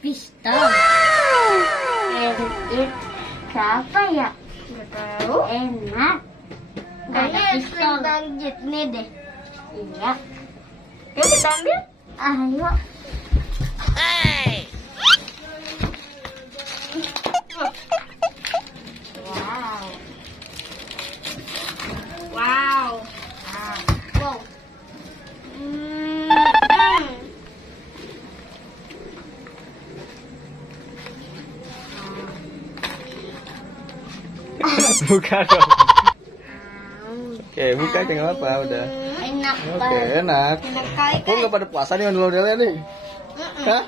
pistol. Siapa ya? Nggak tahu. Enak. Kayaknya es krim Bang Jit nih deh. Iya. Yuk kita ambil. Ayo. Wow. Wow. Wow. Buka dong. Oke, buka aja nggak apa-apa udah. Enak Oke, banget. enak. Enak kali Kok nggak pada puasa nih ondel-ondelnya nih? Hah?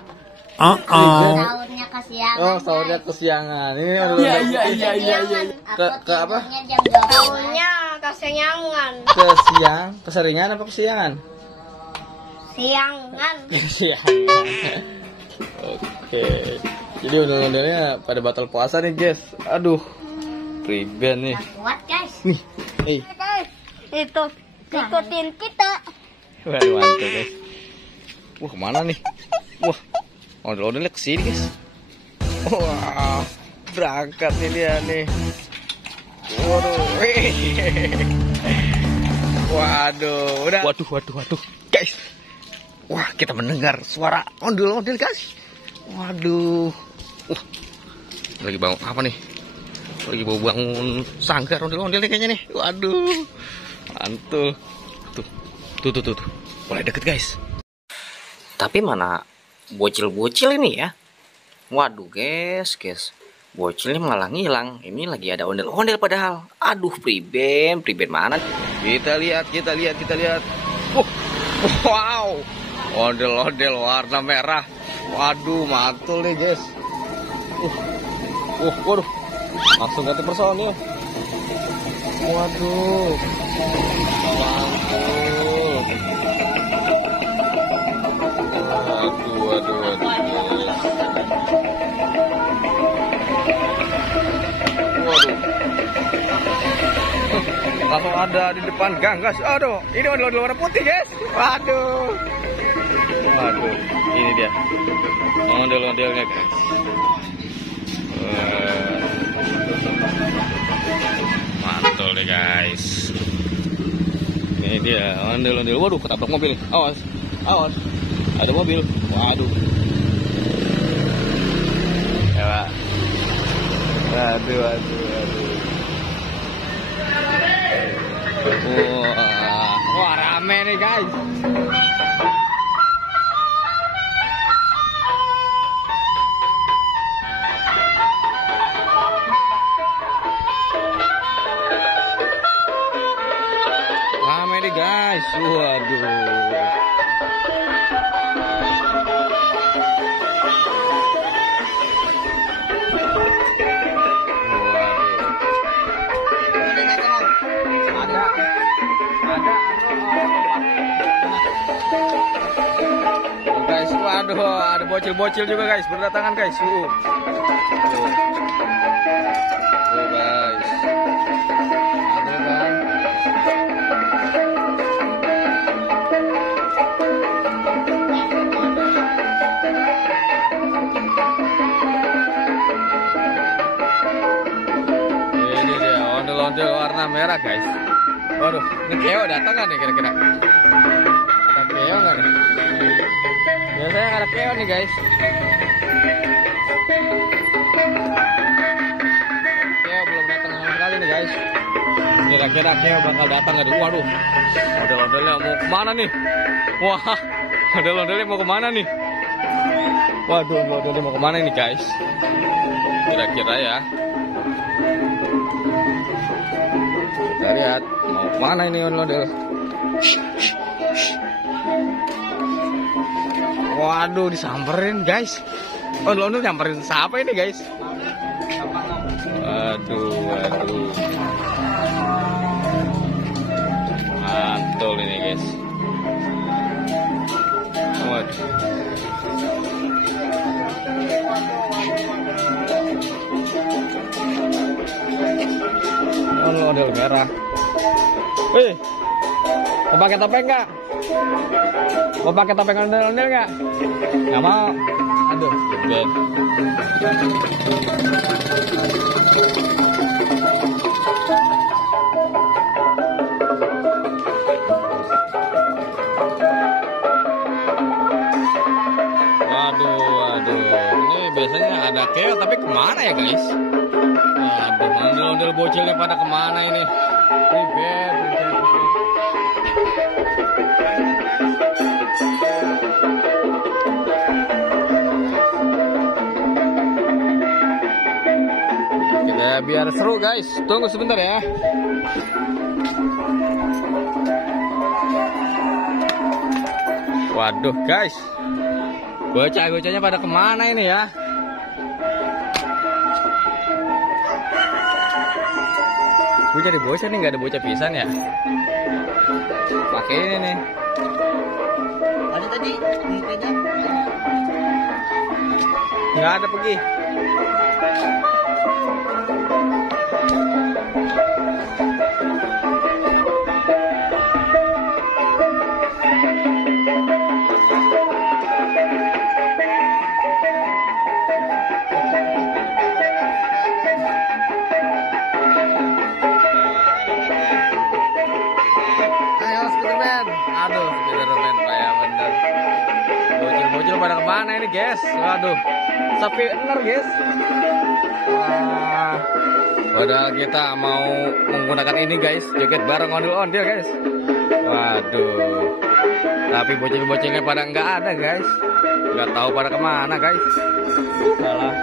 Sahurnya kesiangan. Oh, sahurnya kesiangan. Ini ondel-ondel. Ke apa? Jam 12. Tahunnya kesenyangan. Keseringan apa kesiangan? Siangan. Kesiangan. Oke. Jadi ondel-ondelnya pada batal puasa nih, guys. Aduh. Priben nih. Kuat guys. Nih. Guys, itu ikutin kita. Waduh, mantap, guys. Wah, kemana nih? Wah, ondel-ondelnya kesini, guys. Wah, berangkat nih dia nih. Waduh. Waduh, udah. Waduh. Guys. Wah, kita mendengar suara ondel-ondel, guys. Waduh. Lagi bangun apa nih? Lagi mau bangun sanggar ondel-ondel nih kayaknya nih. Waduh. Mantul. Tuh. Mulai deket, guys. Tapi mana bocil-bocil ini ya? Waduh, guys. Bocilnya malah ngilang. Ini lagi ada ondel-ondel padahal. Aduh, priben mana? Kita lihat. Wow. Ondel-ondel warna merah. Waduh, mantul nih, guys. Waduh. Langsung ganti personil. Waduh. Mantul. Waduh. Langsung ada di depan gang, guys. Aduh, ini ondel-ondel warna putih, guys. Waduh. Ini dia. Ondel-ondelnya, guys. Mantul deh, guys. Ini dia ondel-ondel. Waduh, ketabrak mobil. Awas. Ada mobil. Waduh. Ya, Pak. Waduh. Wah, rame nih, guys. Rame nih, guys. Waduh. Guys, waduh, ada bocil-bocil juga, guys, berdatangan, guys. Tuh, guys. Ada kan? Ini dia ondel-ondel warna merah, guys. Waduh, ini Keo datang kan nih kira-kira? Ada Keo nggak nih? Biasanya ada Keo nih, guys. Keo belum datang sama sekali nih, guys. Kira-kira Keo bakal datang nggak? Waduh, ondel-ondelnya mau kemana nih? Wah, ondel-ondelnya mau kemana nih? Waduh, ondel-ondelnya mau kemana nih, guys? Kira-kira ya. Kita lihat mau kemana ini ondel-ondel. Waduh, disamperin, guys. Ondel-ondel nyamperin siapa ini, guys? Waduh. Mantul ini, guys. Waduh. Ondel merah. Wih, mau pakai topeng nggak? Mau pakai topeng ondel-ondel nggak? Nggak mau. Waduh, Ben. Waduh. Ini biasanya ada keong, tapi kemana ya guys? Waduh, ondel-ondel bocilnya pada kemana ini? Ribet. Kita biar seru guys. Tunggu sebentar ya. Waduh guys, bocah-bocahnya pada kemana ini ya? Gue jadi bosan nih, nggak ada bocah pisan ya. Pakai ini nih. Ada tadi sepeda. Nggak ada pergi. Ayo Spiderman. Aduh, Spiderman payah bener. Bocil-bocil pada kemana ini guys? Waduh, sapi bener guys. Wah. Padahal kita mau menggunakan ini guys, joget bareng ondel-ondel guys. Waduh. Tapi bocil-bocilnya pada nggak ada guys. Nggak tahu pada kemana guys. Salah.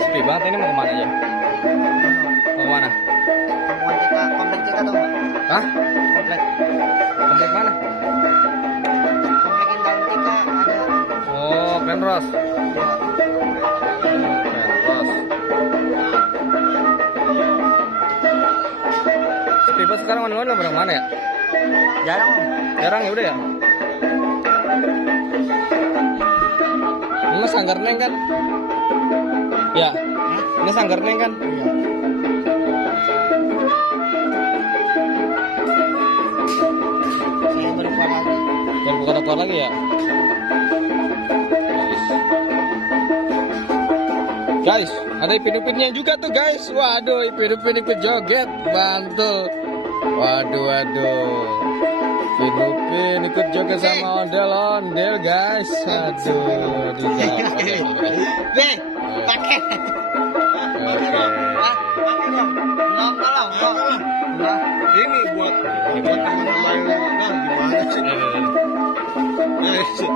Sepi banget ini, mau kemana aja? Mau kemana? Komplek CK tuh. Hah? Komplek. Komplek mana? Komplek yang dalam CK ada. Oh, Penros. Ya. Penros. Sepi banget sekarang, ondel-ondel pada kemana ya? Jarang. Jarang ya udah ya? Ini Sanggar Neng kan? Ya, ini Sanggar Neng kan? Iya. Saya berubah lagi. Baru buka toko lagi ya? Guys, ada Ipin-Ipinnya juga tuh guys. Waduh, Ipin-Ipin ikut joget, bantu. Waduh. Ipin-Ipin ikut joget sama ondel-ondel guys. Aduh, Be, pakai. Oke. Belum tolong. Nah, Ini buat teman-teman nah, gimana sih?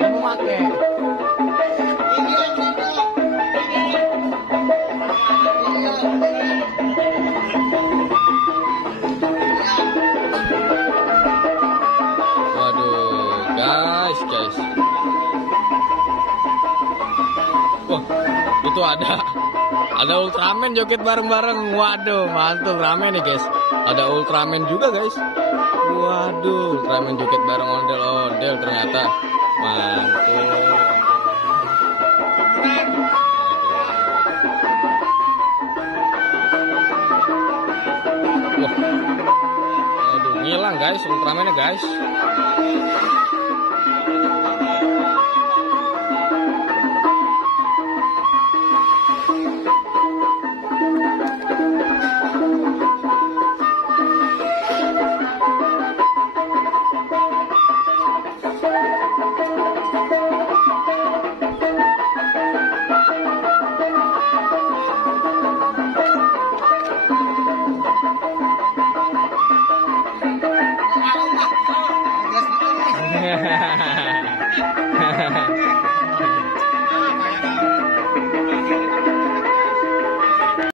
kamu pakai. Waduh, guys. Wah, itu ada Ultraman joget bareng-bareng. Waduh, mantul, rame nih guys. Ada Ultraman juga guys. Waduh, Ultraman joget bareng ondel-ondel ternyata. Mantul. Wah. Aduh, ngilang guys Ultraman-nya guys.